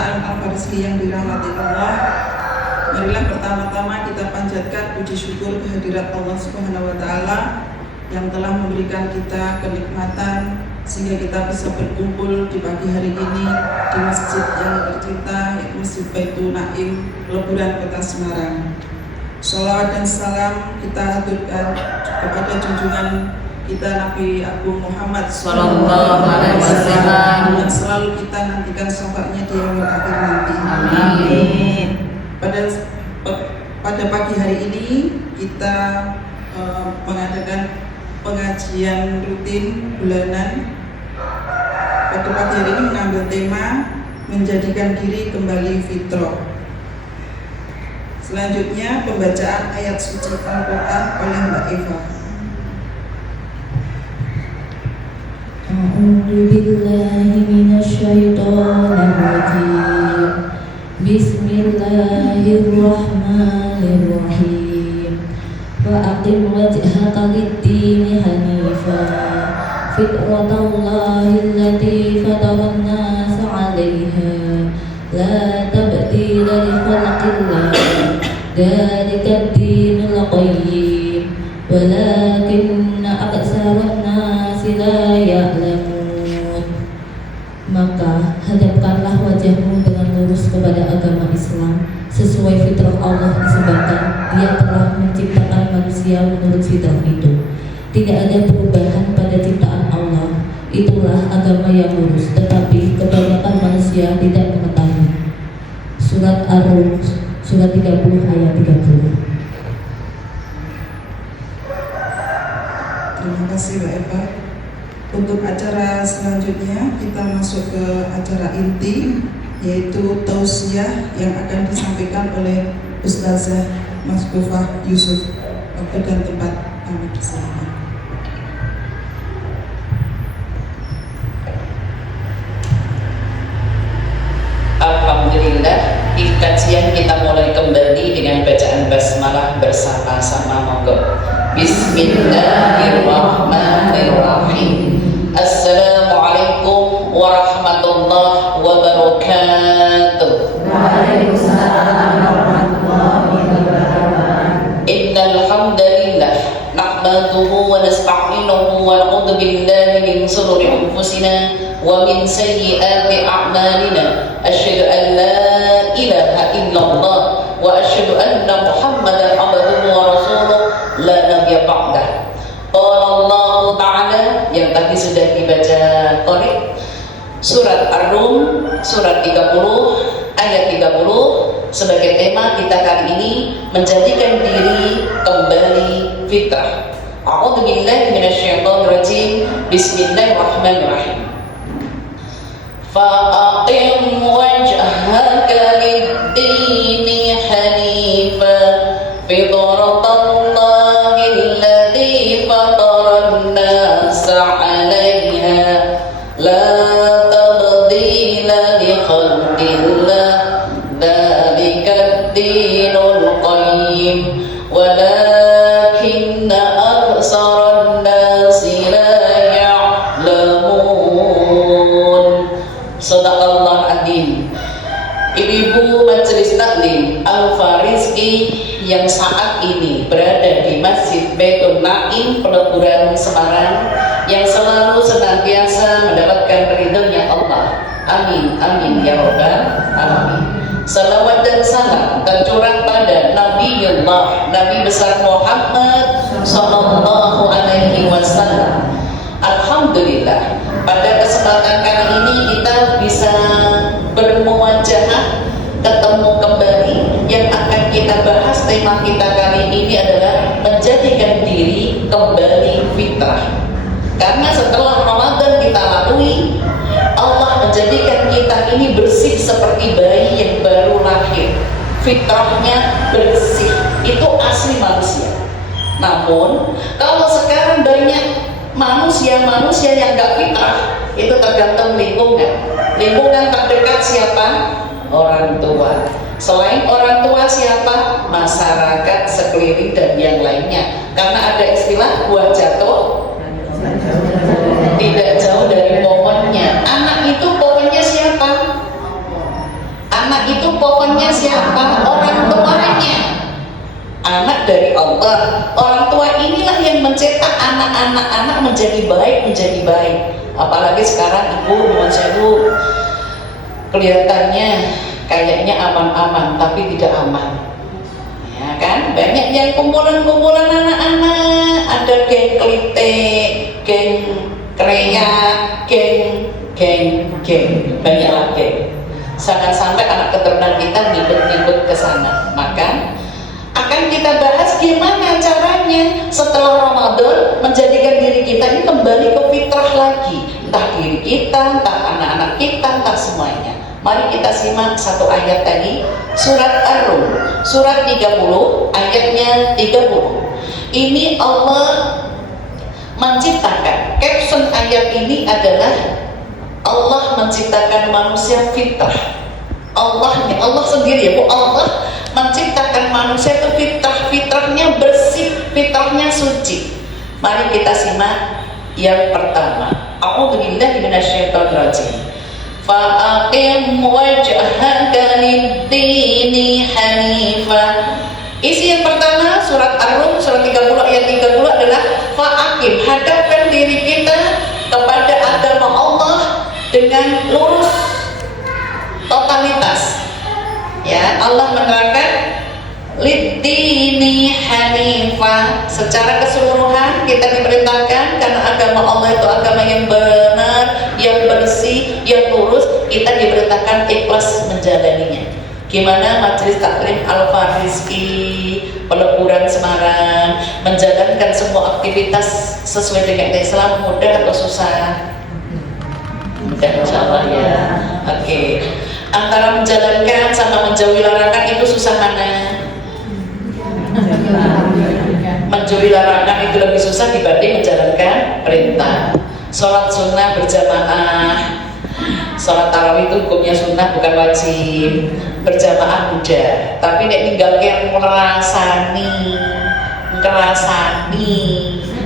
Sa'im Al-Farisi yang dirahmati Allah, marilah pertama-tama kita panjatkan puji syukur kehadirat Allah Subhanahu wa Ta'ala yang telah memberikan kita kenikmatan sehingga kita bisa berkumpul di pagi hari ini di masjid yang tercinta, yaitu Masjid Baitul Naim, Leburan, Kota Semarang. Sholawat dan salam kita haturkan kepada junjungan kita Nabi Agung Muhammad Sallallahu Alaihi Wasallam yang selalu kita nantikan syafaatnya di yaumil akhir nanti. Amin. Pada pagi hari ini kita mengadakan pengajian rutin bulanan. Pada pagi hari ini mengambil tema menjadikan diri kembali fitrah. Selanjutnya pembacaan ayat suci Al-Quran oleh Mbak Eva. A'udzu billahi minasyaitonir rajim. Bismillahirrahmanirrahim. Wa aqim wajhaka lid-dini hanifa fitratallahi allati fataran nasa 'alaiha la tabdila li khalqillah dzalika ad-dinul qayyim walakinna aktsaran nasi la ya'lamun. Maka hadapkanlah wajahmu dengan lurus kepada agama Islam sesuai fitrah Allah, disebabkan Dia telah menciptakan manusia menurut fitrah itu. Tidak ada perubahan pada ciptaan Allah. Itulah agama yang lurus, tetapi kebanyakan manusia tidak mengetahui. Surat Ar-Rum, surat 30 ayat 30. Terima kasih Mbak Eva. Untuk acara selanjutnya kita masuk ke acara inti, yaitu tausiah yang akan disampaikan oleh Ustazah Masbufah Yusuf. Waktu dan tempat kami diserahkan. Alhamdulillah, di kajian kita mulai kembali dengan bacaan basmalah bersama-sama. Monggo. Bismillahirrahmanirrahim. Assalamualaikum warahmatullahi wabarakatuh. Waalaikumsalam warahmatullahi wabarakatuh. Innal hamdalillah nahmaduhu wa nasta'inuhu wa na'udzu billahi min shururi anfusina wa min sayyiati a'malina. Asyhadu an la ilaha illallah wa asyhadu anna Muhammadan abduhu wa rasuluh la nabiyya ba'dah. Qala Allah Ta'ala yang tadi sudah dibaca qari surat Ar-Rum surat 30 ayat 30 sebagai tema kita kali ini menjadikan diri kembali fitrah. A'udzu billahi minasyaitonir rajim. Bismillahirrahmanirrahim. Fa'aqim wajhaka lid-dini hanifa fitratallahi allati fataran nasa 'alaiha la tabdila li khalqillah dzalika ad-dinul qayyim walakinna aktsaran nasi la ya'lamun. Shadaqallahu adzim. Ibu-ibu majelis taklim Al-Farisi yang saat ini berada di Masjid Baitul Naim, Peleburan, Semarang, yang selalu senantiasa mendapatkan ridhonya Allah. Amin, amin ya rabbal alamin. Salawat dan salam tercurah pada Nabiullah, Nabi besar Muhammad Sallallahu Alaihi Wasallam. Alhamdulillah, pada kesempatan kali ini kita bisa bermuwajahah, ketemu kembali. Yang akan kita bahas, tema kita kali ini adalah menjadikan diri kembali fitrah. Karena setelah Ramadan kita lalui, Allah menjadikan kita ini bersih seperti bayi yang baru lahir. Fitrahnya bersih, itu asli manusia. Namun kalau sekarang banyak manusia yang gak fitrah, itu tergantung lingkungan. Lingkungan terdekat siapa? Orang tua. Selain orang tua siapa? Masyarakat sekeliling dan yang lainnya. Karena ada istilah buah jatuh tidak jauh dari pohonnya. Anak itu pohonnya siapa? pokoknya siapa? Orang tuanya. Anak dari Allah. Orang tua inilah yang mencetak anak-anak menjadi baik. Apalagi sekarang ibu kelihatannya kayaknya aman-aman tapi tidak aman. Ya kan? Banyak yang kumpulan anak-anak, ada geng kelite, geng kreak, geng, banyaklah geng. Jangan sampai anak keturunan kita ngikut ke sana. Maka akan kita bahas gimana caranya setelah Ramadan menjadikan diri kita ini kembali ke fitrah lagi, entah diri kita, entah anak-anak kita, entah semuanya. Mari kita simak satu ayat tadi, surat Ar-Rum, surat 30, ayatnya 30. Ini Allah menciptakan, caption ayat ini adalah Allah menciptakan manusia fitrah. Allah sendiri ya Bu, Allah menciptakan manusia itu fitrahnya bersih, fitrahnya suci. Mari kita simak yang pertama. A'udzubillahi minasyaitonirrajim. Fa'aqim wajhaka lid-dini hanifah. Isi yang pertama surat Ar-Rum surat 30 ayat 30 adalah fa'aqim, hadapkan diri kita kepada agama Allah dengan lurus, totalitas. Ya, Allah menerangkan lid-dini hanifah, secara keseluruhan kita diperintahkan karena agama Allah itu agama yang benar, yang bersih, yang lurus, kita diperintahkan ikhlas menjalaninya. Gimana majelis taklim Al-Farizki, peleburan Semarang, menjalankan semua aktivitas sesuai dengan Islam, mudah atau susah? Mudah insyaallah ya. Oke. Antara menjalankan sama menjauhi larangan itu susah mana? Menjauhi larangan itu lebih susah dibanding menjalankan perintah. Sholat sunnah berjamaah, sholat tarawih itu hukumnya sunnah bukan wajib, berjamaah mudah. Tapi nek tinggal yang ngerasani,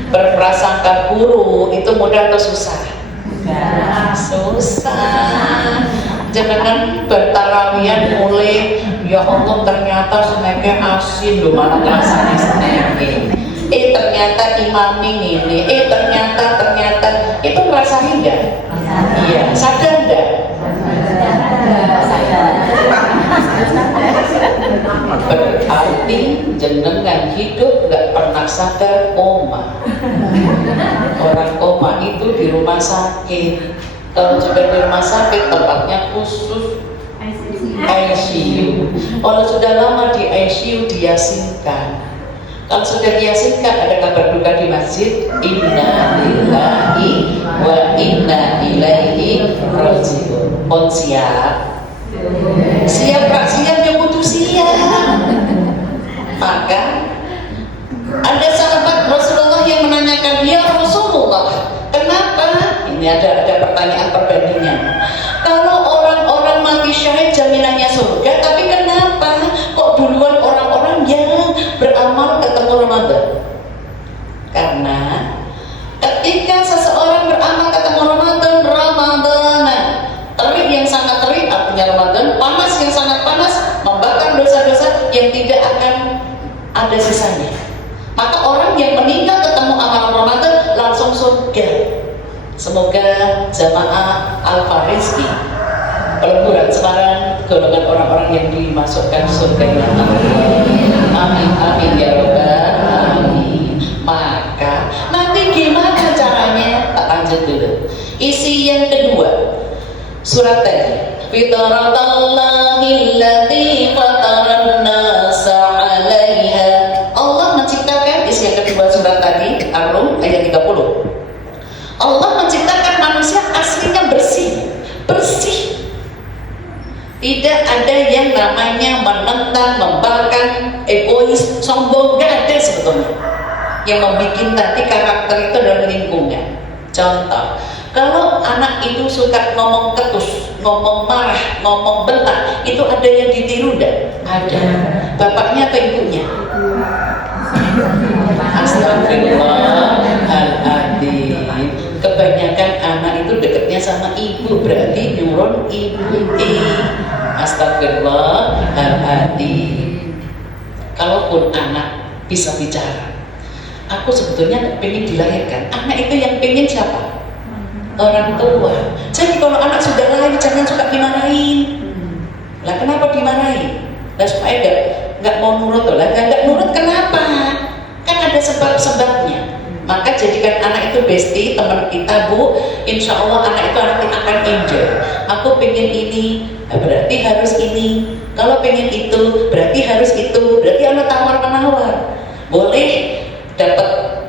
berprasangka buruk itu mudah atau susah? Susah. Jangan bertarawian mulai ya Allah ternyata seneknya asin loh, malah rasanya seneknya. Ternyata imami ini, ternyata itu ngerasain enggak? Iya, sadar enggak? Berarti jenengan hidup enggak pernah sadar koma. Orang koma itu di rumah sakit. Kalau sudah di rumah sakit tempatnya khusus ICU. Kalau sudah lama di ICU diyasinkan. Kalau sudah diyasinkan ada kabar duka di masjid, inna lillahi wa inna ilaihi raji'un. Pon siap? Siap Pak, siap yang butuh siap. Maka ada sahabat Rasulullah yang menanyakan, ya Rasulullah, kenapa? Ini ada pertanyaan perbandingan. Kalau orang-orang mati syahid jaminannya surga, tapi kenapa kok duluan orang-orang yang beramal ketemu Ramadan? Karena ketika seseorang beramal ketemu Ramadan, terik yang sangat terik artinya Ramadan, panas yang sangat panas membakar dosa-dosa yang tidak akan ada sisanya. Maka orang yang meninggal ketemu amal Ramadan langsung surga. Semoga jamaah Al-Farizki peleburan Semarang golongan orang-orang yang dimasukkan surga. Amin, amin ya robbal alamin. Maka nanti gimana caranya? Tak lanjut dulu. Isi yang kedua surat tadi, fitratallahi allati fataran nasa 'alaiha. Allah menciptakan, isi yang kedua surat tadi Ar-Rum ayat 30. Allah menciptakan manusia aslinya bersih. Tidak ada yang namanya menentang, membangkang, egois, sombong, gak ada sebetulnya. Yang membuat tadi karakter itu adalah lingkungan. Contoh, kalau anak itu suka ngomong ketus, ngomong marah, ngomong bentak, itu ada yang ditiru enggak? Ada. Bapaknya atau ibunya? Astagfirullahaladzim. Kebanyakan anak itu dekatnya sama ibu, berarti neuron ibu. Astagfirullahaladzim. Kalaupun anak bisa bicara, aku sebetulnya pengen dilahirkan. Anak itu yang pengen siapa? Orang tua. Jadi kalau anak sudah lahir jangan suka dimarahin. Lah kenapa dimarahin? Lah supaya nggak mau nurut lah. Nggak nurut kenapa? Kan ada sebab-sebabnya. Maka jadikan anak itu bestie, teman kita, Bu. Insya Allah anak itu akan enjoy. Aku pengen ini, berarti harus ini. Kalau pengen itu, berarti harus itu. Berarti anak tawar-menawar. Boleh dapat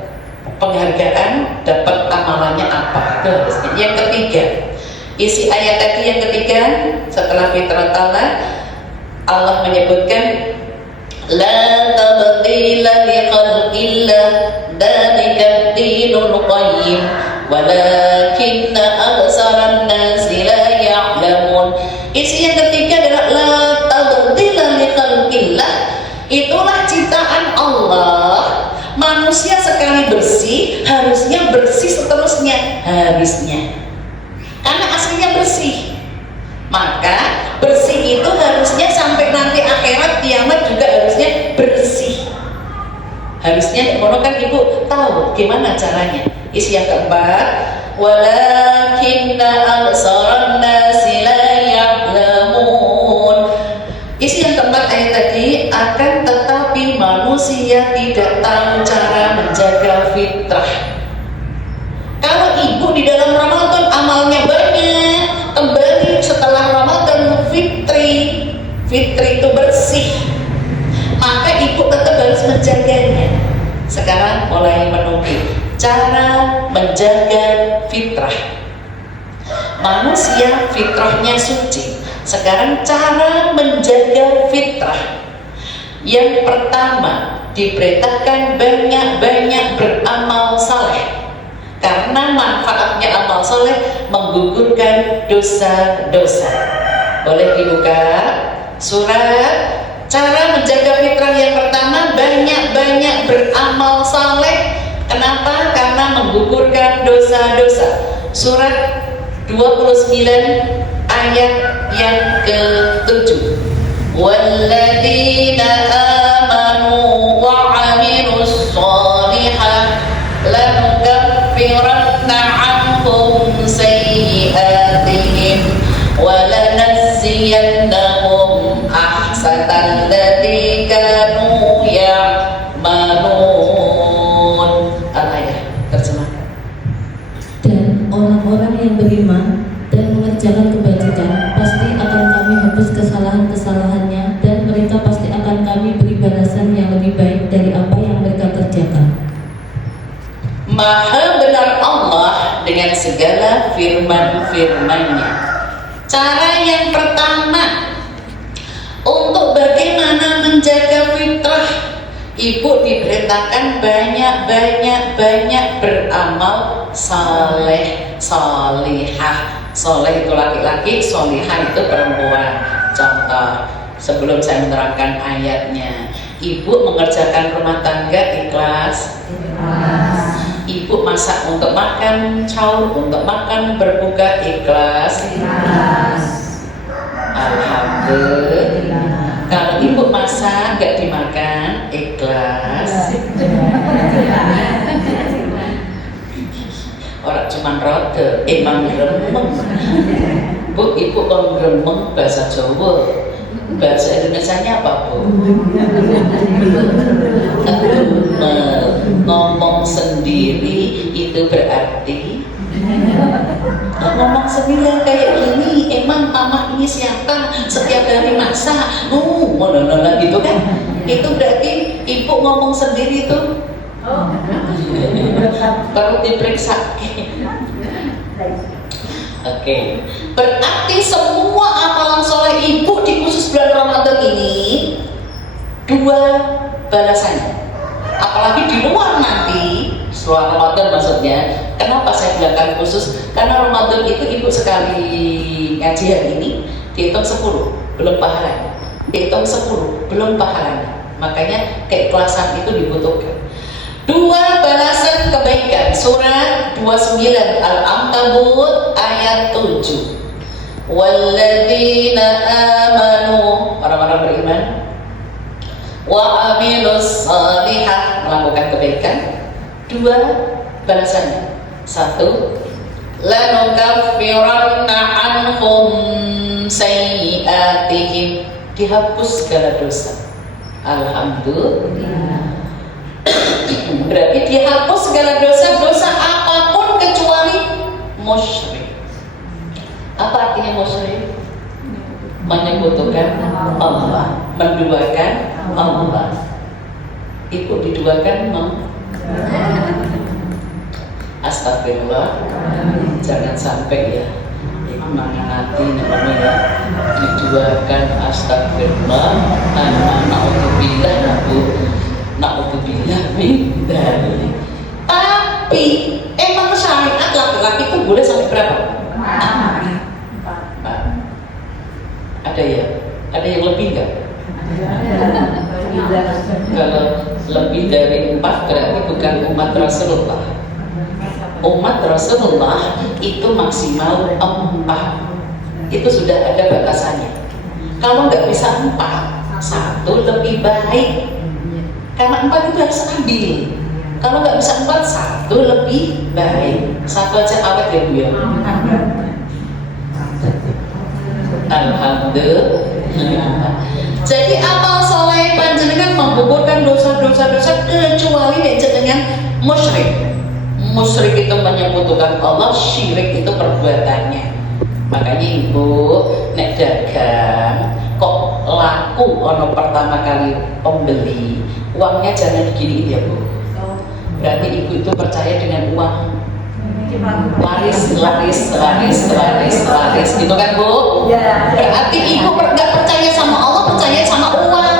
penghargaan, dapat amalannya apa? Itu harusnya. Yang ketiga, isi ayat tadi yang ketiga setelah fitrah Allah menyebutkan la tabdila li khalqillah dzalika ad-dinul qayyim walakinna aktsaran nasi la ya'lamun. Isi yang ketiga adalah la tabdila li khalqillah. Itulah ciptaan Allah. Manusia sekali bersih harusnya bersih seterusnya, harusnya. Karena aslinya bersih. Maka bersih itu harusnya sampai nanti akhirat kiamat juga harusnya bersih. Harusnya mono kan Ibu tahu gimana caranya. Isi yang keempat, walakinna aksaran nasi la ya'lamun. Isi yang keempat ayat tadi, akan tetapi manusia tidak tahu cara menjaga fitrah. Kalau Ibu di dalam Ramadan amalnya banyak, kembali setelah Ramadan fitri itu bersih, maka Ibu tetap harus menjaganya. Sekarang mulai menukil cara menjaga fitrah. Manusia fitrahnya suci. Sekarang cara menjaga fitrah. Yang pertama, diperintahkan banyak-banyak beramal saleh. Karena manfaatnya amal soleh menggugurkan dosa-dosa. Boleh dibuka surat cara menjaga fitrah yang pertama, banyak-banyak beramal soleh. Kenapa? Karena menggugurkan dosa-dosa. Surat 29 ayat yang ke-7. Walladzina amanu wa 'amilus sholihat lanukaffiranna 'anhum sayyi'atihim wa lanazziyannahum ahsanal ladzi kanu ya'malun. Al-ayat terjemahkan. Dan orang-orang yang beriman dan mengerjakan kebajikan pasti akan kami hapus kesalahan-kesalahannya, dan mereka pasti akan kami beri balasan yang lebih baik dari apa yang mereka kerjakan. Maha benar Allah dengan segala firman-firman-Nya. Cara yang pertama untuk bagaimana menjaga fitrah, Ibu diperintahkan banyak beramal saleh, salihah. Soleh itu laki-laki, solihah itu perempuan. Contoh, sebelum saya menerangkan ayatnya, Ibu mengerjakan rumah tangga ikhlas. Ibu masak untuk makan, sahur untuk makan, berbuka ikhlas. Alhamdulillah. Kalau Ibu masak nggak dimakan, ikhlas. Orang cuman rada, emang gremeng. Bu, Ibu kalau gremeng bahasa Jawa, bahasa Indonesianya apa, Bu? Ngomong sendiri itu berarti ngomong sendiri kayak gini. Emang mama ini siapa? Setiap hari masak, mononola gitu kan? Itu berarti Ibu ngomong sendiri tuh. Baru diperiksa. Oke. Berarti semua amalan soleh Ibu di khusus bulan Ramadan ini 2 balasannya. Apalagi di luar nanti setelah Ramadan maksudnya. Kenapa saya bilangkan khusus? Karena Ramadan itu Ibu sekali ngaji hari ini dihitung 10 belum pahalanya. Dihitung 10 belum pahalanya. Makanya keikhlasan itu dibutuhkan. 2 balasan kebaikan. Surat 29 Al-Ankabut ayat 7. Walladzina amanu orang-orang beriman. Wa amilus salihah, melakukan kebaikan. 2 balasannya. 1, lanukaffiranna anhum sayyi'atihim, dihapus segala dosa. Alhamdulillah. Berarti dihapus segala dosa apapun kecuali musyrik. Apa artinya musyrik? Menyekutukan Allah, menduakan Allah. Itu diduakan astagfirullah. Jangan sampai ya mengingati namanya ya diduakan astagfirullah. Na'udzubillah min dzalik. Tapi emang syariat laki-laki itu boleh sampai berapa? 4. Ada ya? Ada yang lebih nggak? Kalau lebih dari 4 berarti bukan umat Rasulullah. Umat Rasulullah itu maksimal 4. Itu sudah ada batasannya. Kalau nggak bisa 4, 1 lebih baik. Karena 4 itu harus adil. Kalau nggak bisa 4, 1 lebih baik. 1 aja awet ya Bu ya. Alhamdulillah. Jadi amal soleh panjenengan menggugurkan dosa-dosa kecuali nek jenengan musyrik. Musyrik itu menyekutukan Allah, syirik itu perbuatannya. Makanya Ibu nek dagang kok laku ono pertama kali pembeli, uangnya jangan diginiin ya Bu. Berarti Ibu itu percaya dengan uang laris gitu kan Bu? Berarti Ibu nggak percaya sama Allah, percaya sama uang.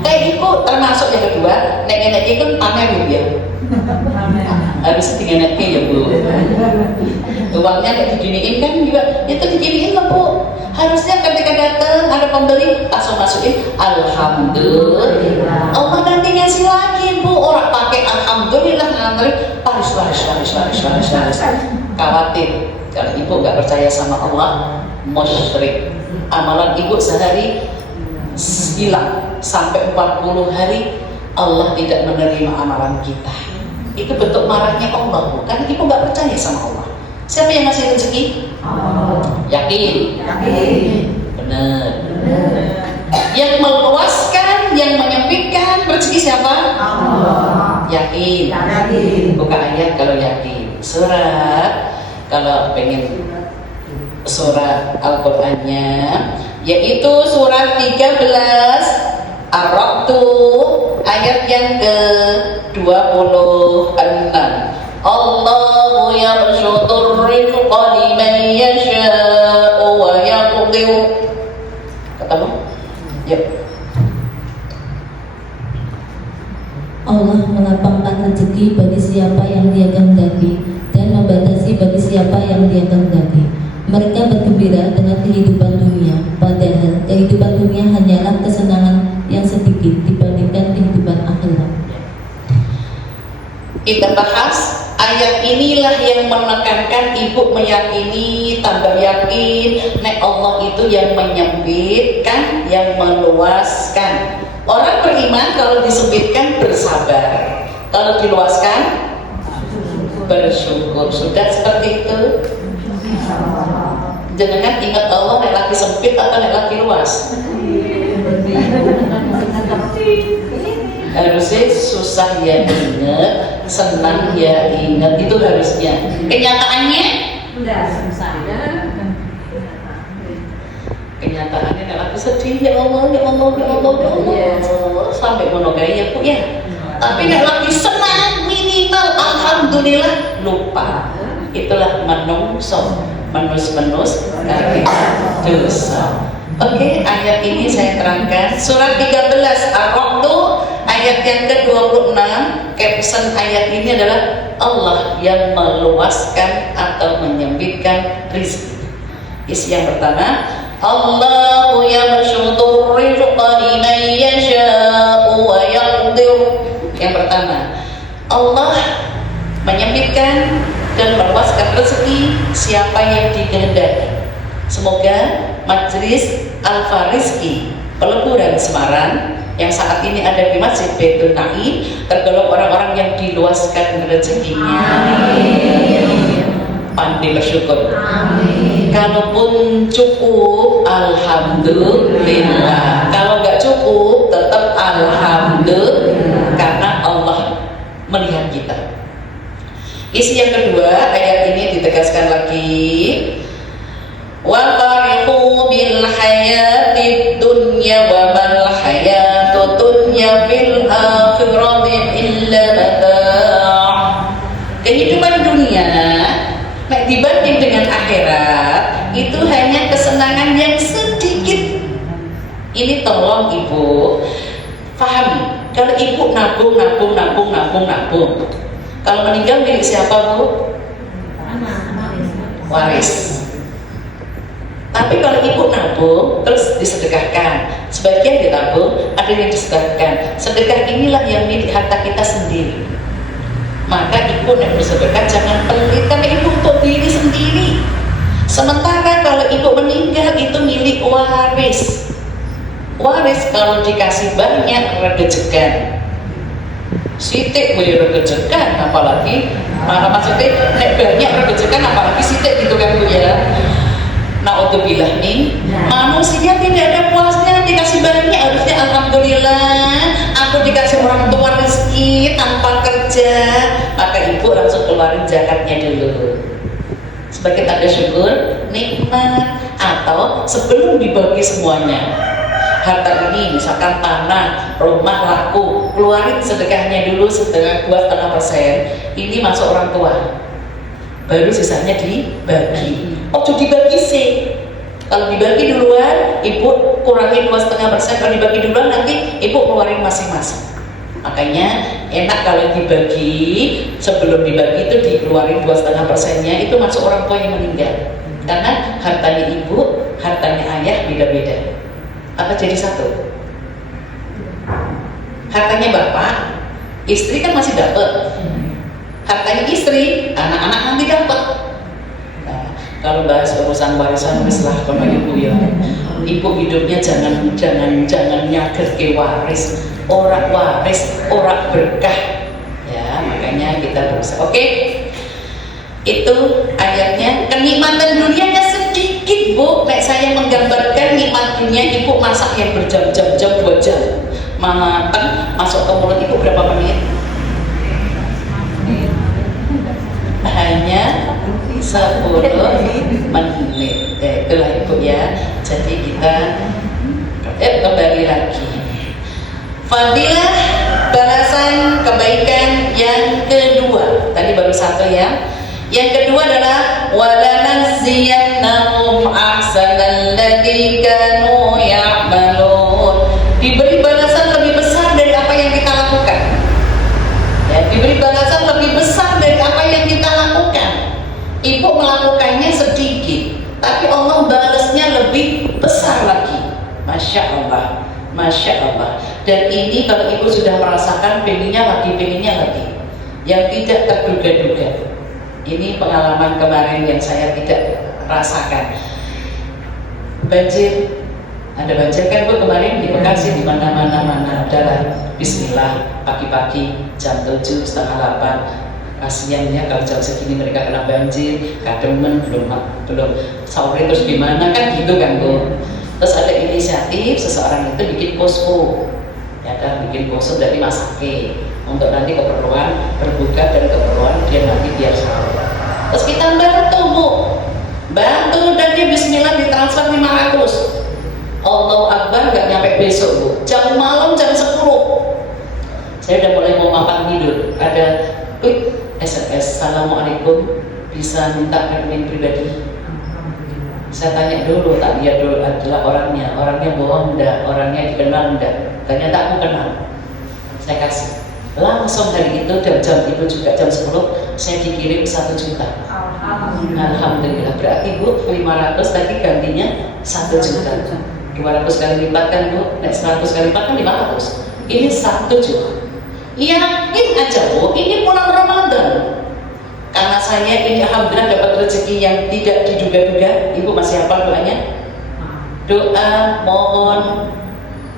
Kayak Ibu termasuk yang kedua, nek itu pamer ya. Harus tinggal ya Bu. Uangnya diginiin kan juga, itu diginiin lah Bu. Harusnya ketika datang ada pembeli langsung masukin alhamdulillah. Allah nanti ngasih lagi Bu. Orang pakai alhamdulillah ngantri laris. Khawatir kalau Ibu nggak percaya sama Allah, musyrik. Amalan Ibu sehari hilang sampai 40 hari Allah tidak menerima amalan kita. Itu bentuk marahnya Allah Bu. Karena Ibu nggak percaya sama Allah. Siapa yang ngasih rezeki? Yakin? Benar. Yang meluaskan, yang menyempitkan rezeki siapa? Allah. Yakin? Buka ayat kalau yakin. Surat kalau pengen surat Al-Qur'annya yaitu surat 13 Ar-Ra'd ayat yang ke-26. Allahu yabsutur rizqa liman yasha'u wa yaqdir. Ketemu? Yuk. Allah melapangkan rezeki bagi siapa yang Dia kehendaki dan membatasi bagi siapa yang Dia kehendaki. Mereka bergembira dengan kehidupan dunia, padahal kehidupan dunia hanyalah kesenangan yang sedikit dibandingkan kehidupan akhirat. Kita bahas ayat inilah yang menekankan Ibu meyakini, tambah yakin nek Allah itu yang menyempitkan, yang meluaskan. Orang beriman kalau disempitkan bersabar, kalau diluaskan bersyukur. Sudah seperti itu. Jangan ingat Allah nek lagi sempit atau nek lagi luas. Harusnya susah ya ingat, senang ya ingat, itu harusnya. Kenyataannya kenyataannya kalau aku sedih ya Allah sampai monogai ya Bu ya. Tapi nek lagi senang minimal alhamdulillah lupa. Itulah menus kaki dosa. Oke, ayat ini saya terangkan. Surat 13 Ar-Ra'd ayat yang ke-26. Caption ayat ini adalah Allah yang meluaskan atau menyempitkan rezeki. Isi yang pertama, Allahu yabsutur rizqa liman yasha'u wa yaqdir. Yang pertama, Allah menyempitkan dan meluaskan rezeki siapa yang dikehendaki. Semoga majelis Al-Fariski, peleburan Semarang, yang saat ini ada di Masjid Baitul Naim, tergolong orang-orang yang diluaskan rezekinya. Pandai bersyukur. Kalaupun cukup, alhamdulillah. Kalau nggak cukup, tetap alhamdulillah, karena Allah melihat kita. Isi yang kedua, ayat ini ditegaskan lagi. Wa farihu bil hayatid dunya wa mal hayatud dunya fil akhirati illa mata'. Kehidupan dunia dibanding dengan akhirat itu hanya kesenangan yang sedikit. Ini tolong ibu pahami. Kalau ibu nabung, kalau meninggal milik siapa bu? Waris. Tapi kalau ibu nabung terus disedekahkan, sebagian ditabung, ada yang disedekahkan. Sedekah inilah yang milik harta kita sendiri. Maka ibu yang bersedekah jangan pelit, karena ibu untuk diri sendiri. Sementara kalau ibu meninggal itu milik waris. Waris kalau dikasih banyak regejekan. Sitik boleh regejekan, apalagi maksudnya nek banyak regejekan, apalagi sitik gitu kan bu ya. Na'udzubillah nih, manusia tidak ada puasnya, dikasih banyak harusnya alhamdulillah. Aku dikasih orang tua rezeki tanpa kerja, maka ibu langsung keluarin zakatnya dulu sebagai tanda syukur nikmat. Atau sebelum dibagi semuanya, harta ini misalkan tanah, rumah laku, keluarin sedekahnya dulu setengah 2,5%. Ini masuk orang tua, baru sisanya dibagi. Oh, dibagi sih. Kalau dibagi duluan, ibu kurangi 2,5%. Kalau dibagi duluan, nanti ibu keluarin masing-masing. Makanya enak kalau dibagi, sebelum dibagi itu dikeluarin 2,5%-nya, itu masuk orang tua yang meninggal. Karena hartanya ibu, hartanya ayah beda-beda. Apa jadi satu? Hartanya bapak, istri kan masih dapat. Hartanya istri, anak-anak nanti dapat. Kalau bahas urusan warisan, mislah kalau ibu ya, ibu hidupnya jangan nyager ke waris, orang berkah, ya makanya kita berusaha. Oke, itu ayatnya. Kenikmatan dunianya sedikit bu. Nek saya menggambarkan nikmat dunia, ibu masak yang berjam-jam, 2 jam, matang, masuk ke mulut ibu berapa menit? Hanya 10 menit. Itulah ibu ya. Jadi kita kembali lagi. Fadilah, balasan kebaikan yang kedua. Tadi baru satu ya. Yang kedua adalah walanaziyannahum ahsanal ladzi kanu ya'malun. Diberi balasan lebih besar dari apa yang kita lakukan. Ya, diberi balasan lebih besar dari apa yang kita lakukan. Ibu melakukannya sedikit, tapi Allah balasnya lebih besar lagi. Masya Allah, Masya Allah. Dan ini kalau ibu sudah merasakan, pengennya lagi, yang tidak terduga-duga. Ini pengalaman kemarin yang saya tidak rasakan. Banjir, ada banjir kan bu kemarin di Bekasi, di mana-mana adalah Bismillah, pagi-pagi jam 7:30. Kasiannya kalau jam segini mereka kena banjir, kademen belum sore terus gimana kan gitu kan bu. Terus ada inisiatif seseorang itu bikin posko, ya kan, bikin posko dari masake untuk nanti keperluan berbuka dan keperluan dia nanti biar sahur. Terus kita bantu dan dia Bismillah ditransfer 500. Allahu Akbar, nggak nyampe besok bu, jam malam jam 10 saya udah mulai mau makan tidur, ada SMS, Assalamualaikum, bisa minta rekening pribadi. Saya tanya dulu, tak lihat dulu adalah orangnya bohong enggak, orangnya dikenal enggak. Ternyata aku kenal. Saya kasih. Langsung hari itu dan jam itu juga jam 10 saya dikirim 1 juta. Alhamdulillah. Berarti bu 500 tadi gantinya 1 juta. 200 kali lipat kan bu, 100 kali lipat kan 500. Ini 1 juta. Yakin aja bu, ini bulan Ramadan. Karena saya ini alhamdulillah dapat rezeki yang tidak diduga-duga. Ibu masih hafal doanya? Doa mohon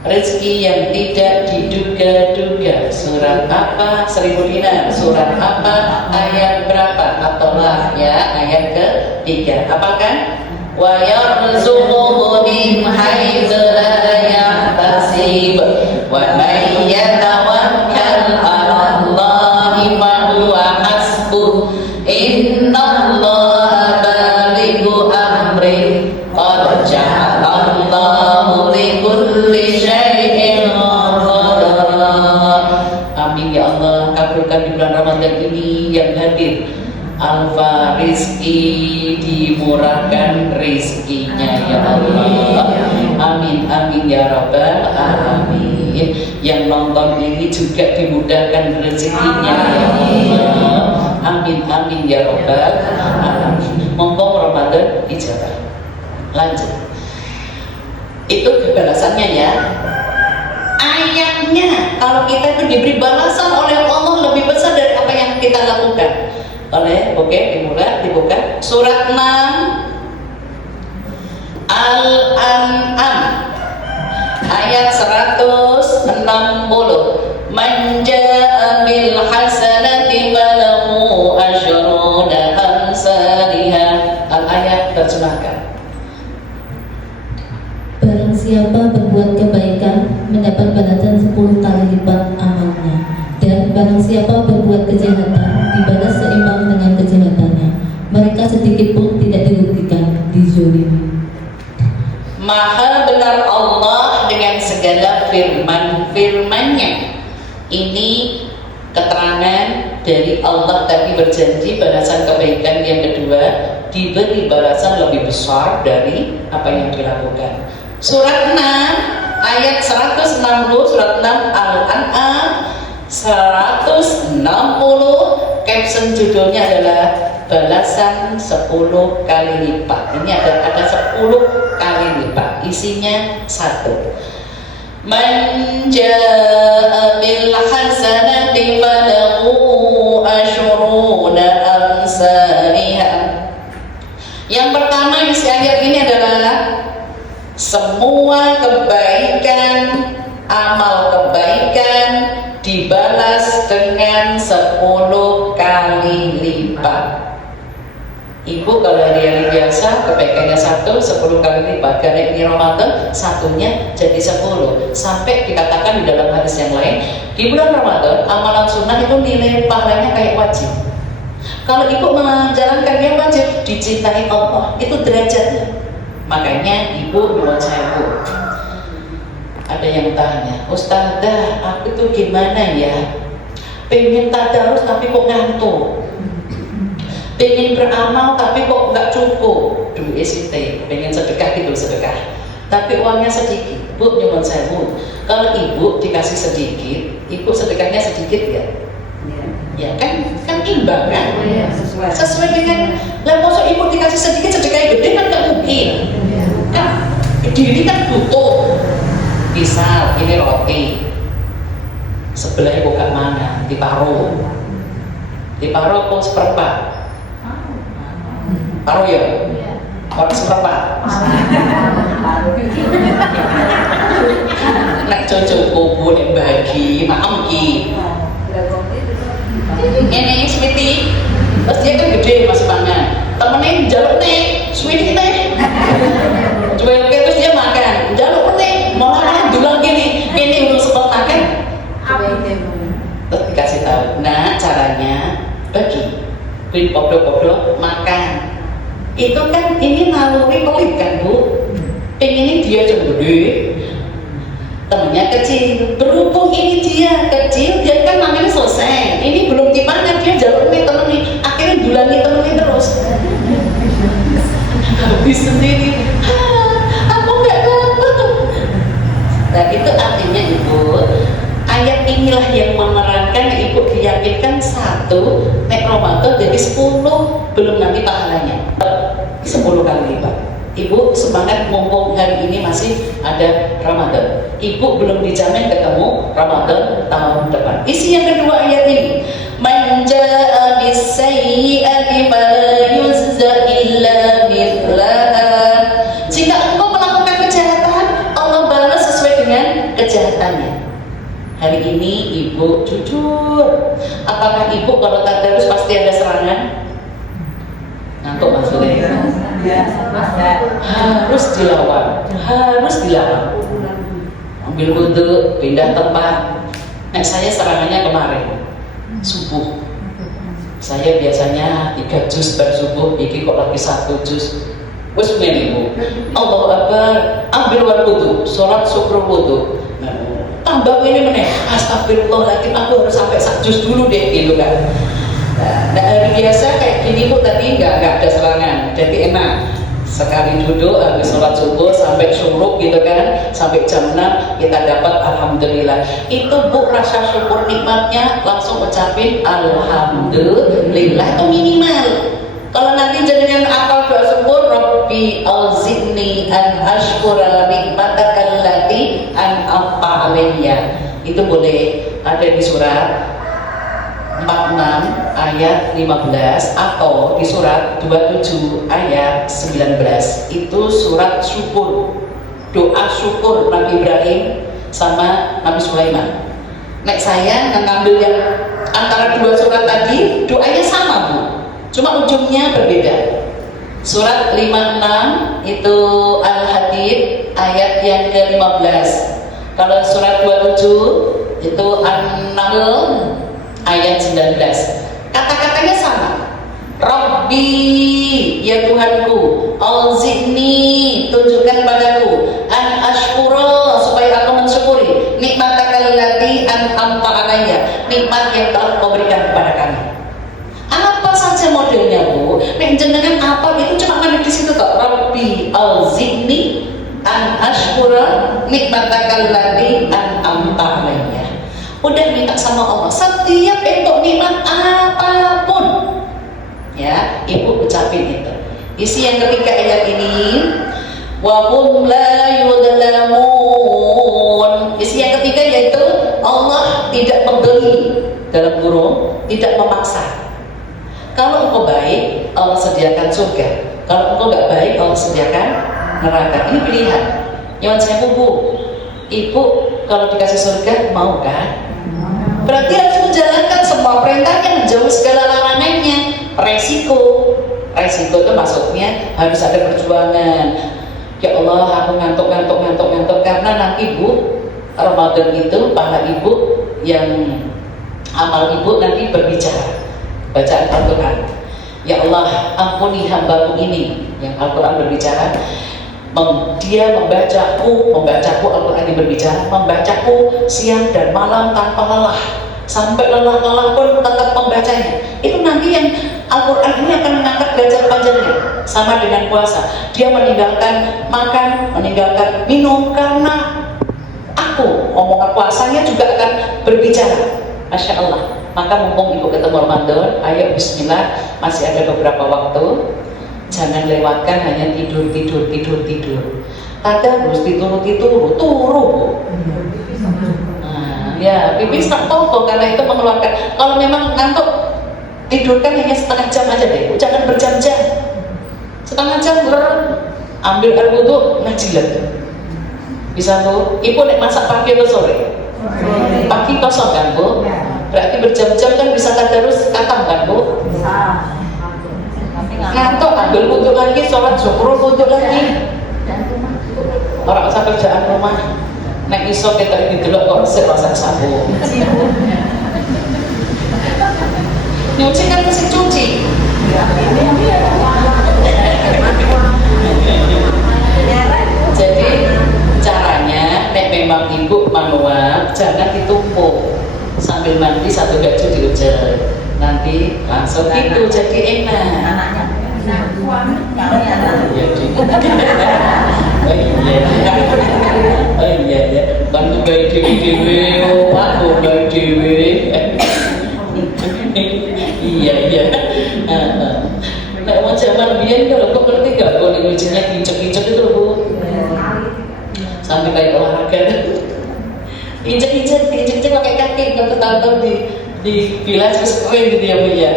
rezeki yang tidak diduga-duga. Surat apa? 1000 dinar. Surat apa? Ayat berapa? Atau lah ya ayat ke-3. Apa kan? Wa yarzuquhu min haitsu la yahtasib wa man yatawakkal 'ala Allahi fa huwa hasbuh. Innallaha balighu amri qad ja'alallahu likulli syai'in qadara. Amin ya Allah, kabulkan di bulan Ramadan ini yang hadir alfa rizki, dimurahkan rizkinya ya Allah. Amin amin ya rabbal alamin. Yang nonton ini juga dimudahkan rezekinya ya Allah. Amin amin ya rabbal alamin. Mumpung Ramadan ijabah. Lanjut. Itu balasannya ya. Ayatnya kalau kita itu diberi balasan oleh Allah lebih besar dari apa yang kita lakukan. Dibuka surat 6 Al-An'am ayat 160. Man jaa'a bil hasanati falahu asyru amsalihha. Al-ayat terjemahkan. Barang siapa berbuat kebaikan mendapat balasan 10 kali lipat amalnya, dan barang siapa berbuat kejahatan dibalas seimbang dengan kejahatannya. Mereka sedikit pun tidak dirugikan, dizolimi. Maha benar Allah dengan segala firman-firmannya. Ini keterangan dari Allah tadi berjanji balasan kebaikan yang kedua diberi balasan lebih besar dari apa yang dilakukan. Surat 6 ayat 160, surat 6 Al-An'am 160, caption judulnya adalah balasan 10 kali lipat. Ini ada 10 kali lipat, isinya 1. Man jaa'a bil hasanati falahu asyruna amsalihha. Yang pertama isi ayat ini adalah semua kebaikan, amal kebaikan dibalas dengan 10 kali lipat. Ibu kalau hari-hari biasa kebaikannya 10 kali lipat. Karena ini Ramadan, satunya jadi 10. Sampai dikatakan di dalam hadis yang lain, di bulan Ramadan amalan sunnah itu nilai pahalanya kayak wajib. Kalau ibu menjalankan yang wajib, dicintai Allah, itu derajatnya. Makanya ibu nyuwun sewu. Ada yang tanya, Ustazah, aku tuh gimana ya? Pengen tadarus tapi kok ngantuk. Pengen beramal tapi kok nggak cukup. Duit SIT, pengen sedekah gitu, sedekah. Tapi uangnya sedikit. Bu nyuwun sewu. Kalau ibu dikasih sedikit, ibu sedekahnya sedikit ya? Ya kan imbang kan? Sesuai dengan. Lah maksud ibu dikasih sedikit sedekahnya gede kan nggak mungkin. Kan diri kan butuh. Misal ini roti, sebelahnya bukan mana, diparuh kok seperempat, paruh ya, orang seperempat. Nek cucuku nek bagi, maaf ki. Ini Smiti, terus dia kan gede masih pangan. Temennya jaluk nih, Smiti nih, jual ke terus dia makan, jaluk nih, mau makan dulu gini, ini belum sempat makan. Terus dikasih tahu, nah caranya bagi, beri podo-podo makan. Itu kan ini naluri pelit kan bu, pengennya dia cuma gede, temennya kecil. Berhubung ini dia kecil, dia kan makannya selesai. Ini belum dimakan, dia jalur nih temennya, akhirnya dulangi temennya terus. Habis sendiri, aku nggak dapat. Nah itu artinya ibu, ayat inilah yang menerangkan ibu diyakinkan 1 nek Ramadan jadi 10, belum nanti pahalanya 10 kali lipat. Ibu semangat mumpung hari ini masih ada Ramadan. Ibu belum dijamin ketemu Ramadan tahun depan. Isi yang kedua ayat ini, man jaa'a bis-sayyi'ati fala yujza illa mithlaha. Jika engkau melakukan kejahatan kejahatannya. Hari ini ibu jujur, apakah ibu kalau tadarus pasti ada serangan? Ngantuk maksudnya? Harus dilawan, harus dilawan. Ambil wudhu, pindah tempat. Nah, saya serangannya kemarin subuh. Saya biasanya 3 juz per subuh, ini kok lagi 1 juz. Wes ibu, Allahu Akbar, ambil wudhu, sholat syukur wudhu. Tambah ini meneh, astagfirullahaladzim, aku harus sampai 1 juz dulu deh, gitu kan. Nah, hari biasa kayak gini bu tadi nggak ada serangan, jadi enak. Sekali duduk habis sholat subuh sampai syuruk gitu kan, sampai jam 6 kita dapat alhamdulillah. Itu bu rasa syukur nikmatnya langsung ucapin alhamdulillah, itu minimal. Kalau nanti jadikan apal doa syukur, Rabbi auzi'ni an ashkura nikmataka allati an'amta alayya, itu boleh ada di surat 46 ayat 15 atau di surat 27 ayat 19. Itu surat syukur, doa syukur Nabi Ibrahim sama Nabi Sulaiman. Nek saya ngambil yang antara dua surat tadi, doanya sama bu, cuma ujungnya berbeda. Surat 56 itu Al-Hadid ayat yang ke-15. Kalau surat 27 itu An-Nahl ayat 19. Kata-katanya sama. Rabbi, ya Tuhanku, auzi'ni, tunjukkan padaku, an ashkura, supaya aku mensyukuri nikmatakal lati an'amta alayya, nikmat yang telah kau berikan kepada kami. Apa saja modelnya bu? Nek jenengan apa itu cuma ada di situ kok. Rabbi auzi'ni an ashkura nikmatakal lati an'amta alayya. Udah minta sama Allah setiap bentuk nikmat apapun, ya ibu ucapin itu. Isi yang ketiga ayat ini, wa hum la yudlamun. Isi yang ketiga yaitu Allah tidak membeli, dalam kurung tidak memaksa. Kalau engkau baik, Allah sediakan surga. Kalau engkau nggak baik, Allah sediakan neraka. Ini pilihan. Yang saya bu, ibu kalau dikasih surga mau kan? Berarti harus menjalankan semua perintahnya, menjauh segala larangannya. Resiko itu maksudnya harus ada perjuangan. Ya Allah, aku ngantuk karena nanti bu, Ramadan itu pahala ibu yang amal ibu nanti berbicara, bacaan Al-Quran. Ya Allah, ampuni hambaku ini, yang Al-Quran berbicara. Dia membacaku Al-Quran yang berbicara, membacaku siang dan malam tanpa lelah, sampai lelah pun tetap membacanya. Itu nanti yang Al-Quran ini akan mengangkat derajat panjangnya, sama dengan puasa. Dia meninggalkan makan, meninggalkan minum karena aku, omongan puasanya juga akan berbicara. Masya Allah. Maka mumpung ibu ketemu Ramadan, ayo bismillah, masih ada beberapa waktu. Jangan lewatkan hanya tidur. Tadarus turu. Nah, ya pipis tak apa karena itu mengeluarkan. Kalau memang ngantuk, tidurkan hanya setengah jam aja deh. Jangan berjam-jam. Setengah jam ambil air wudhu, ngajilat. Bisa tuh. Ibu nek masak pagi atau sore? Pagi kosong kan bu? Berarti berjam-jam kan bisa tadarus katam kan bu? Ngantuk ambil wudhu lagi, sholat syukur wudhu lagi. Orang usah kerjaan rumah, nek iso kita ini dulu kok resik masak sabu. Nyuci kan mesti cuci. Jadi caranya nek memang ibu manual, jangan ditumpuk sambil mandi satu baju diujar. Nanti langsung itu jadi enak. Oh iya, kan gaya dewi, aku gaya dewi. Iya. Nek mau zaman biyen kalau kok ngerti gak kalau ujiannya kincek-kincek itu bu, sampai kayak olahraga. Injek pakai kaki, nggak tahu di bilas kesukuin gitu ya bu ya.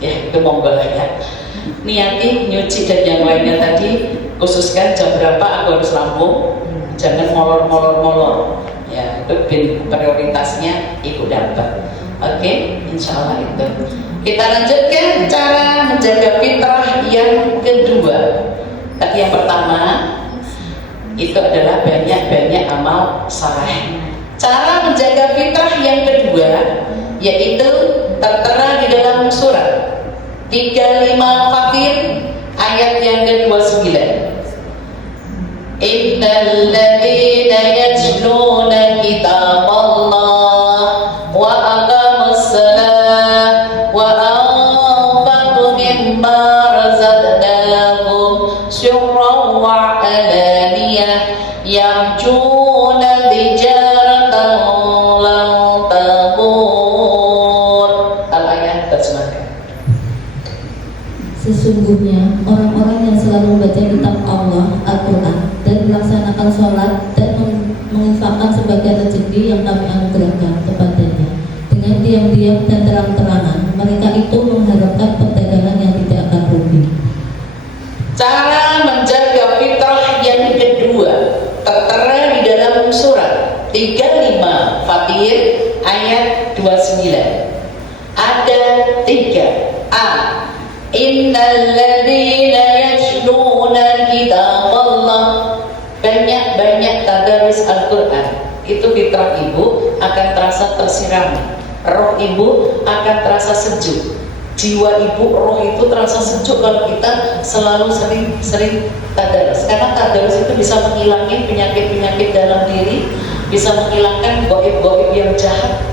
Ya itu monggo lah ya. Niati nyuci dan yang lainnya tadi, khususkan jam berapa aku harus rampung, jangan molor. Ya Insya Allah itu. Kita lanjutkan cara menjaga fitrah yang kedua. Tadi yang pertama itu adalah banyak-banyak amal saleh. Cara menjaga fitrah yang kedua yaitu tertera di dalam surat 35 Fatir ayat yang ke-29. Innal ladzina yatluna kitaballah wa aqamus shalah wa anfaqu mimma razaqnahum sirran wa alaniyah yarjuna tijaratan lan tabur. Al-ayat terjemahkan. Sesungguhnya orang-orang yang selalu membaca kitab Allah, Al-Quran, dan melaksanakan sholat dan menginfakkan sebagian rezeki yang kami anugerahkan kepadanya dengan diam-diam dan terang-terangan, mereka itu mengharapkan perdagangan yang tidak akan rugi. Cara menjaga fitrah yang kedua tertera di dalam surat 35 Fatir ayat 29. Ada 3. A. Innal ladzina yatluna kitaballah. Banyak-banyak tadarus Al-Quran. Itu fitrah ibu akan terasa tersiram. Roh ibu akan terasa sejuk. Jiwa ibu, roh itu terasa sejuk kalau kita selalu sering tadarus. Karena tadarus itu bisa menghilangkan penyakit-penyakit dalam diri, bisa menghilangkan gaib-gaib yang jahat.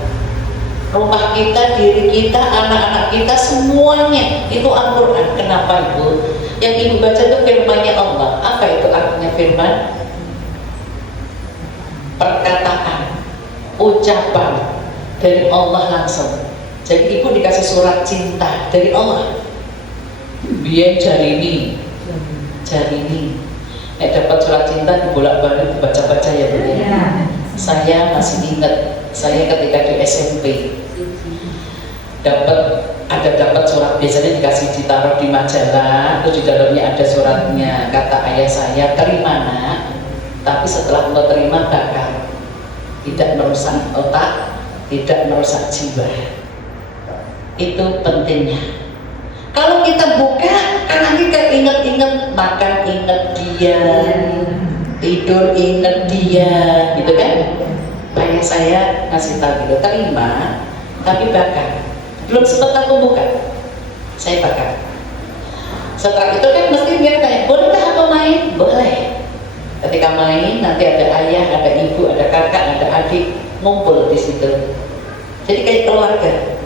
Rumah kita, diri kita, anak-anak kita, semuanya itu Al-Quran. Kenapa ibu? Yang ibu baca itu firman-Nya Allah. Apa itu artinya firman? Perkataan, ucapan dari Allah langsung. Jadi ibu dikasih surat cinta dari Allah. Biar jari ini. Dapat surat cinta dibolak-balik dibaca-baca ya bu. Saya masih ingat, saya ketika di SMP dapat surat, biasanya dikasih ditaruh di majalah, terus di dalamnya ada suratnya. Kata ayah saya, terima nak, tapi setelah engkau terima bakar, tidak merusak otak, tidak merusak jiwa. Itu pentingnya. Kalau kita buka, kan nanti kan ingat-ingat makan, ingat dia, tidur ingat dia, gitu kan? Ayah saya ngasih tahu gitu, terima, tapi bakar. Belum sempat aku buka, saya bakar. Setelah itu kan mesti dia tanya, bolehkah aku main? Boleh. Ketika main, nanti ada ayah, ada ibu, ada kakak, ada adik ngumpul di situ. Jadi kayak keluarga.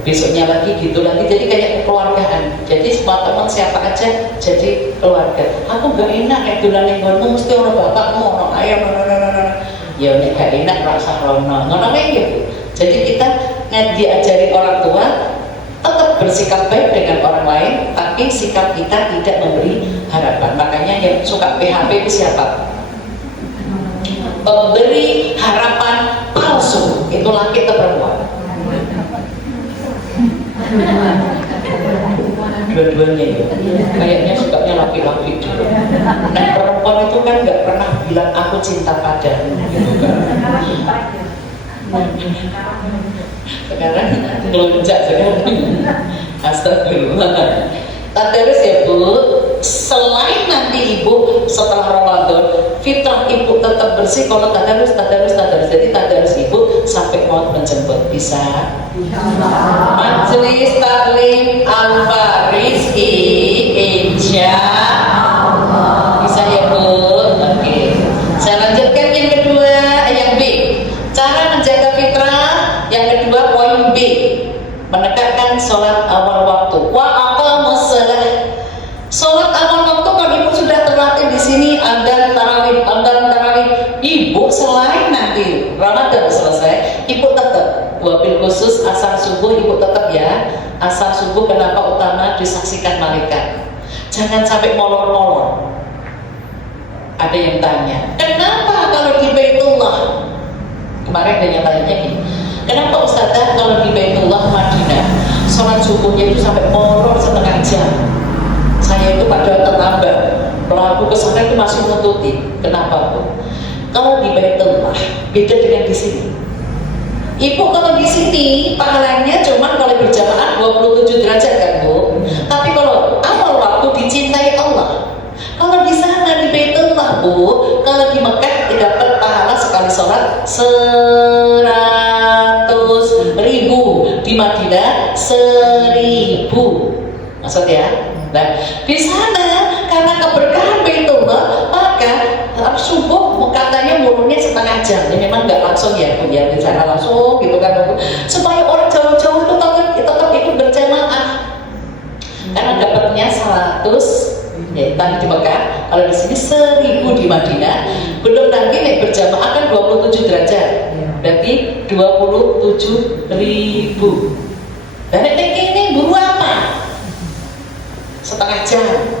Besoknya lagi gitu lagi, jadi kayak kekeluargaan. Jadi semua teman siapa aja jadi keluarga. Aku gak enak dolan ning nggonmu mesti ono bapakmu, ono ayam, ya nek gak enak rasa rono. Ngono gitu. Jadi kita diajari orang tua tetap bersikap baik dengan orang lain, tapi sikap kita tidak memberi harapan. Makanya yang suka PHP itu siapa? Pemberi harapan palsu. Itu laki atau perempuan? Dua-duanya ya. Kayaknya sukanya laki-laki juga. Nah perempuan itu kan nggak pernah bilang aku cinta padamu gitu kan. Sekarang melonjak sekarang. Astagfirullah. Tadarus ya bu, selain nanti ibu setelah Ramadan fitrah ibu tetap bersih. Kalau tadarus, jadi tadarus ibu sampai mau menjemput bisa. Majelis Taklim Al-Fariski insya Allah bisa ya bu. Oke. Saya lanjutkan yang kedua, yang B. Cara menjaga fitrah yang kedua, poin B, menegakkan sholat awal waktu. Wa aqamus shalah. Sholat awal waktu kalau ibu sudah terlatih di sini, adzan tarawih, ibu selain nanti Ramadan selesai, ibu tetap wabil khusus asar subuh ibu tetap ya. Asar subuh kenapa utama? Disaksikan malaikat. Jangan sampai molor-molor. Ada yang tanya, kenapa kalau di Baitullah? Kemarin ada yang tanya gini, kenapa Ustazah kalau di Baitullah Madinah sholat subuhnya itu sampai molor setengah jam? Saya itu pada terlambat, pelaku kesana itu masih menututi. Kenapa bu? Kalau di Baitullah beda dengan di sini. Ibu kalau di sini pahalanya cuma kalau berjamaah 27 derajat kan Bu. Tapi kalau amal waktu dicintai Allah. Kalau di sana di Baitullah Bu, kalau di Mekah dapat pahala sekali sholat 100.000, di Madinah 1.000. Maksudnya, nah di sana karena keberkahan Baitullah maka subuh katanya mulutnya setengah jam. Ya memang nggak langsung ya Bu ya, di sana langsung gitu kan Bu. Supaya orang jauh-jauh itu tetap ikut berjamaah. Karena dapatnya 100 ya tadi di Mekah, kalau di sini 1.000 di Madinah, belum lagi naik berjamaah kan 27 derajat, berarti 27.000. Dan naik ini buru apa? Setengah jam.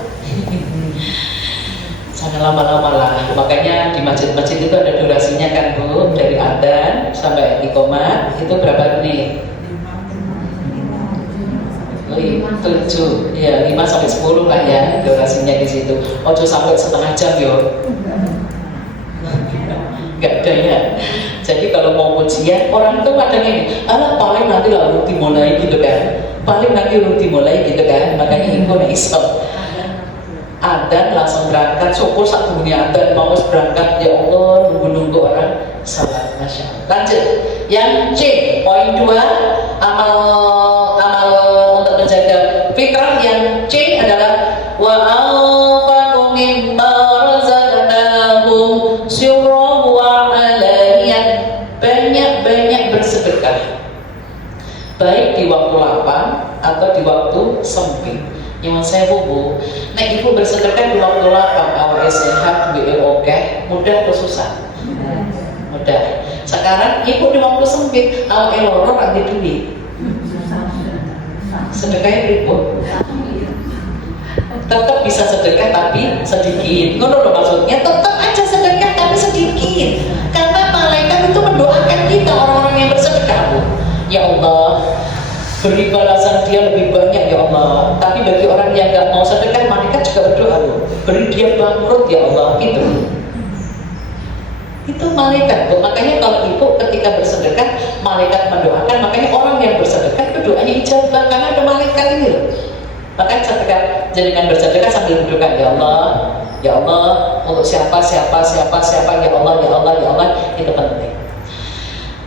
Jangan lama-lama lah. Makanya di masjid-masjid itu ada durasinya kan Bu, dari adzan sampai iqamah itu berapa menit? 7, ya 5 sampai 10 lah ya durasinya di situ. Ojo sampai setengah jam yo. Gak ada ya. Jadi kalau mau ujian orang tuh kadang ini, paling nanti lalu dimulai gitu kan. Paling nanti lalu dimulai gitu kan. Makanya ibu nih iso. Adan langsung berangkat, syukur saat dunia adan mau berangkat, ya Allah nunggu-nunggu orang salat. Masya Allah. Lanjut, yang C, poin 2, amal untuk menjaga fitrah. Yang C adalah wa anfaqu mimma razaqnahum sirran wa alaniyah, banyak-banyak bersedekah baik di waktu lapang atau di waktu sempit. Yang saya bubu, nah ibu bersedekah di waktu lapang, awal sehat, oke, mudah atau susah? Mudah. Sekarang ibu di waktu sempit, awal lorong nanti duit. Sedekahnya ribu. Tetap bisa sedekah tapi sedikit. Ngono maksudnya, tetap aja sedekah tapi sedikit. Karena malaikat itu mendoakan kita orang-orang yang bersedekah, Bu. Ya Allah, beri balasan dia lebih banyak ya Allah. Tapi bagi orang yang nggak mau sedekah, malaikat juga berdoa loh, beri dia bangkrut ya Allah, gitu. Itu malaikat Bu. Makanya kalau ibu ketika bersedekah, malaikat mendoakan. Makanya orang yang bersedekah itu doanya ijabah karena ada malaikat ini loh. Makanya sedekah, jadikan bersedekah sambil berdoa, ya Allah untuk siapa ya Allah, itu penting.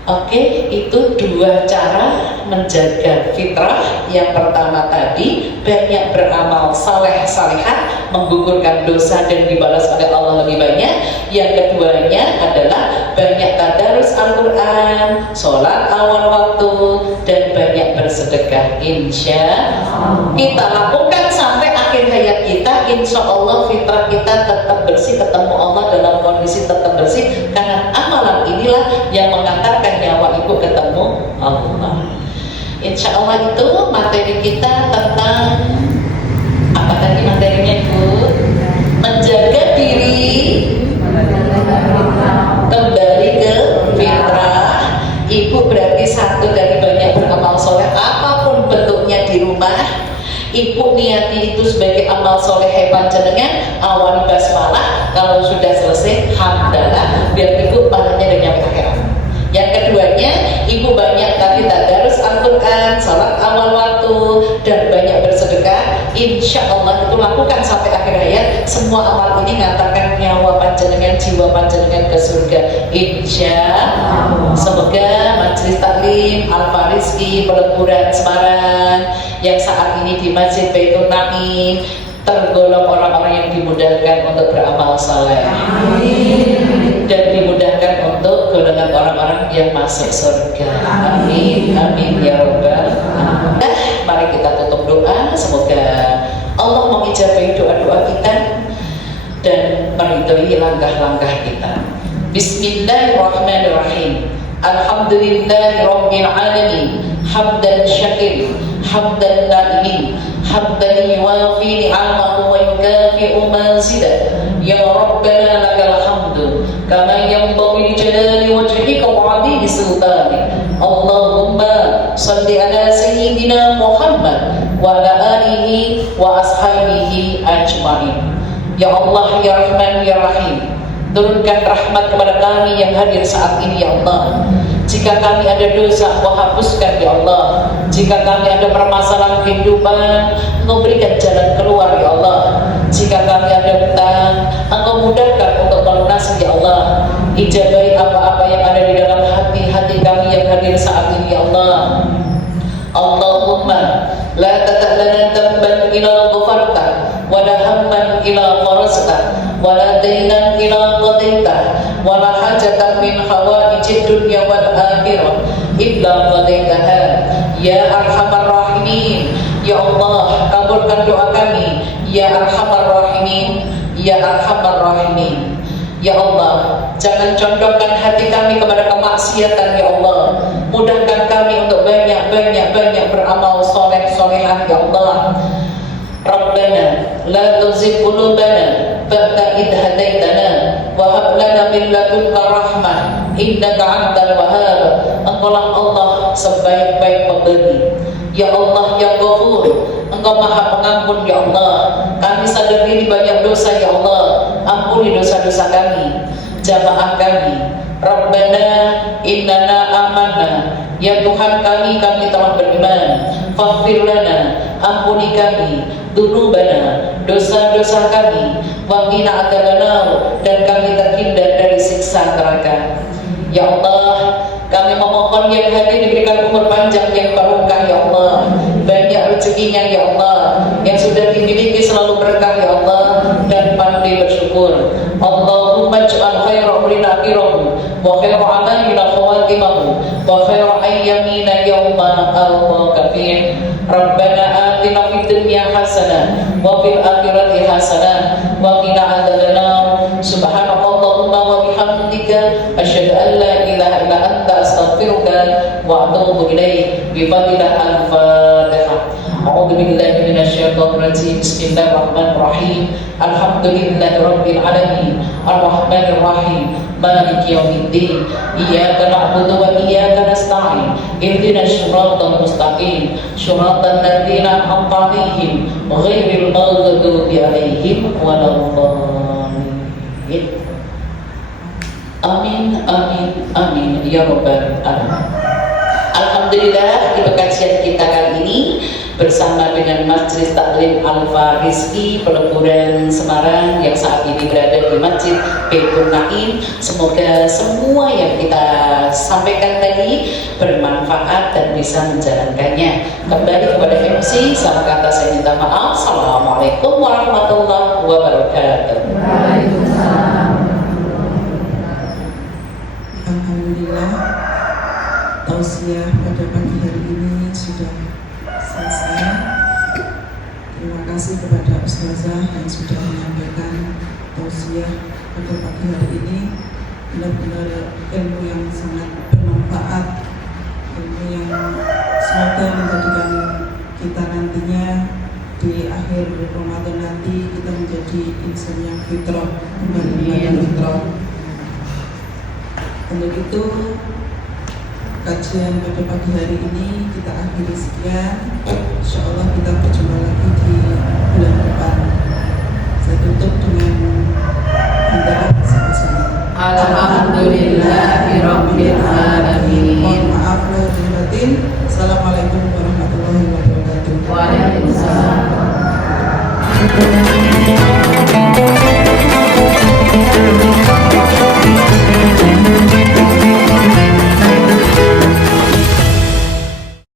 Oke, itu 2 cara menjaga fitrah. Yang pertama tadi, banyak beramal saleh-salehah, menggugurkan dosa dan dibalas oleh Allah lebih banyak. Yang keduanya adalah banyak tadarus Al-Quran, sholat awal waktu, dan banyak bersedekah. Insya Allah kita lakukan sampai akhir hayat kita, insya Allah fitrah kita tetap bersih, ketemu Allah dalam kondisi tetap bersih. Karena amalan inilah yang mengantarkan nyawa ibu ketemu Allah. Insya Allah itu materi kita tentang apa tadi materinya Bu? Menjaga diri kembali ke fitrah. Ibu berarti satu dari banyak beramal soleh apapun bentuknya di rumah. Ibu niati itu sebagai amal soleh panjenengan, awal basmalah, kalau sudah selesai hamdalah, biar ibu pahalanya dan nyampe akhirat. Yang keduanya, ibu banyak tadi tadarus Al-Quran, salat awal waktu, dan banyak bersedekah. Insya Allah itu lakukan sampai akhir hayat. Semua amal ini ngantarkan nyawa panjenengan, jiwa panjenengan ke surga. Insya Allah. Semoga Majelis Taklim Al-Fariski Peleburan Semarang yang saat ini di Masjid Baitul Naim tergolong orang-orang yang dimudahkan untuk beramal saleh dan dimudahkan untuk golongan orang-orang yang masuk surga. Amin, amin ya robbal alamin. Mari kita tutup doa. Semoga Allah mengijabahi doa-doa kita dan meridhoi langkah-langkah kita. Bismillahirrahmanirrahim. Alhamdulillahirabbil alamin. Hamdan syakir, hamdan naimin, hamdan yuwafi ni'amahu wa yukafi'u mazidah. Ya Rabbana lakal hamdu kama yanbaghi li jalali wajhika wa 'azimi sultanik. Allahumma shalli ala sayyidina Muhammad wa ala alihi wa ashabihi ajma'in. Ya Allah, ya Rahman, ya Rahim, turunkan rahmat kepada kami yang hadir saat ini ya Allah. Jika kami ada dosa, Engkau hapuskan ya Allah. Jika kami ada permasalahan kehidupan, Engkau berikan jalan keluar ya Allah. Jika kami ada hutang, Engkau mudahkan untuk melunasi ya Allah. Ijabai apa-apa yang ada di dalam hati-hati kami yang hadir saat ini ya Allah. Allahumma la tata'lana damban ila ghafarta wa la hamman ila farasta wa la daynan ila qadaita wa la hajatan min hawaijid dunya wal akhirah illa qadaitaha ya arhamar rahimin. Ya Allah, kabulkan doa kami ya arhamar rahimin, ya arhamar rahimin. Ya Allah, jangan condongkan hati kami kepada kemaksiatan ya Allah. Mudahkan kami untuk banyak beramal soleh-solehan ya Allah. Rabbana la tuzigh qulubana ba'da idh hadaitana wa hab lana min ladunka rahmah innaka antal wahhab. Engkaulah Allah sebaik-baik pemberi. Ya Allah yang Ghafur, Engkau Maha Pengampun ya Allah. Kami sadar diri banyak dosa ya Allah. Ampuni dosa-dosa kami, jamaah kami. Rabbana innana amanna, ya Tuhan kami telah beriman. Faghfir lana, ampuni kami, dzunubana, dosa-dosa kami, wa qina adzabannar, dan kami terhindar dari siksa neraka. Ya Allah, kami memohon yang hadir diberikan umur panjang yang barokah ya Allah, banyak rezekinya ya Allah, yang sudah dimiliki selalu berkah ya Allah, dan pandai bersyukur. Allahumma ij'al khaira umrina akhirahu wa khaira amalina khawatimahu wa khaira ayyamina yawma alqaka fih. Rabbana atina fid dunya hasanah wa fil akhirati hasanah wa qina adzabannar. Subhanallahumma wa bihamdika asyhadu an la ilaha illa anta astaghfiruka wa atubu ilaik. Bi fadillah al-Fatihah. A'udzu billahi minasyaitonir rajim. Bismillahirrahmanirrahim. Alhamdulillahirabbil alamin. Arrahmanir rahim. Maliki yaumiddin. Iyyaka na'budu wa iyyaka nasta'in. Ihdinas siratal mustaqim. Shiratal ladzina an'amta 'alaihim ghairil maghdubi 'alaihim waladdallin. Amin, amin, amin ya rabbal alamin. Alhamdulillah, di pengajian kita kali ini bersama dengan Majelis Taklim Al-Farizki Peleburan Semarang yang saat ini berada di Masjid Baitul Naim. Semoga semua yang kita sampaikan tadi bermanfaat dan bisa menjalankannya. Kembali kepada MC, salah kata saya minta maaf. Assalamualaikum warahmatullahi wabarakatuh. Alhamdulillah, tausiah pada pagi hari ini sudah selesai. Terima kasih kepada Ustazah yang sudah menyampaikan tausiah pada pagi hari ini. Benar-benar ilmu yang sangat bermanfaat, ilmu yang semoga menjadikan kita nantinya di akhir Ramadan nanti kita menjadi insan yang fitrah, kembali pada fitrah. Untuk itu kajian pada pagi hari ini kita akhiri sekian. Insyaallah kita berjumpa lagi di bulan depan. Saya tutup dengan hamdalah bersama-sama. Alhamdulillahirabbil alamin. Mohon maaf lahir batin. Assalamualaikum warahmatullahi wabarakatuh. Waalaikumsalam.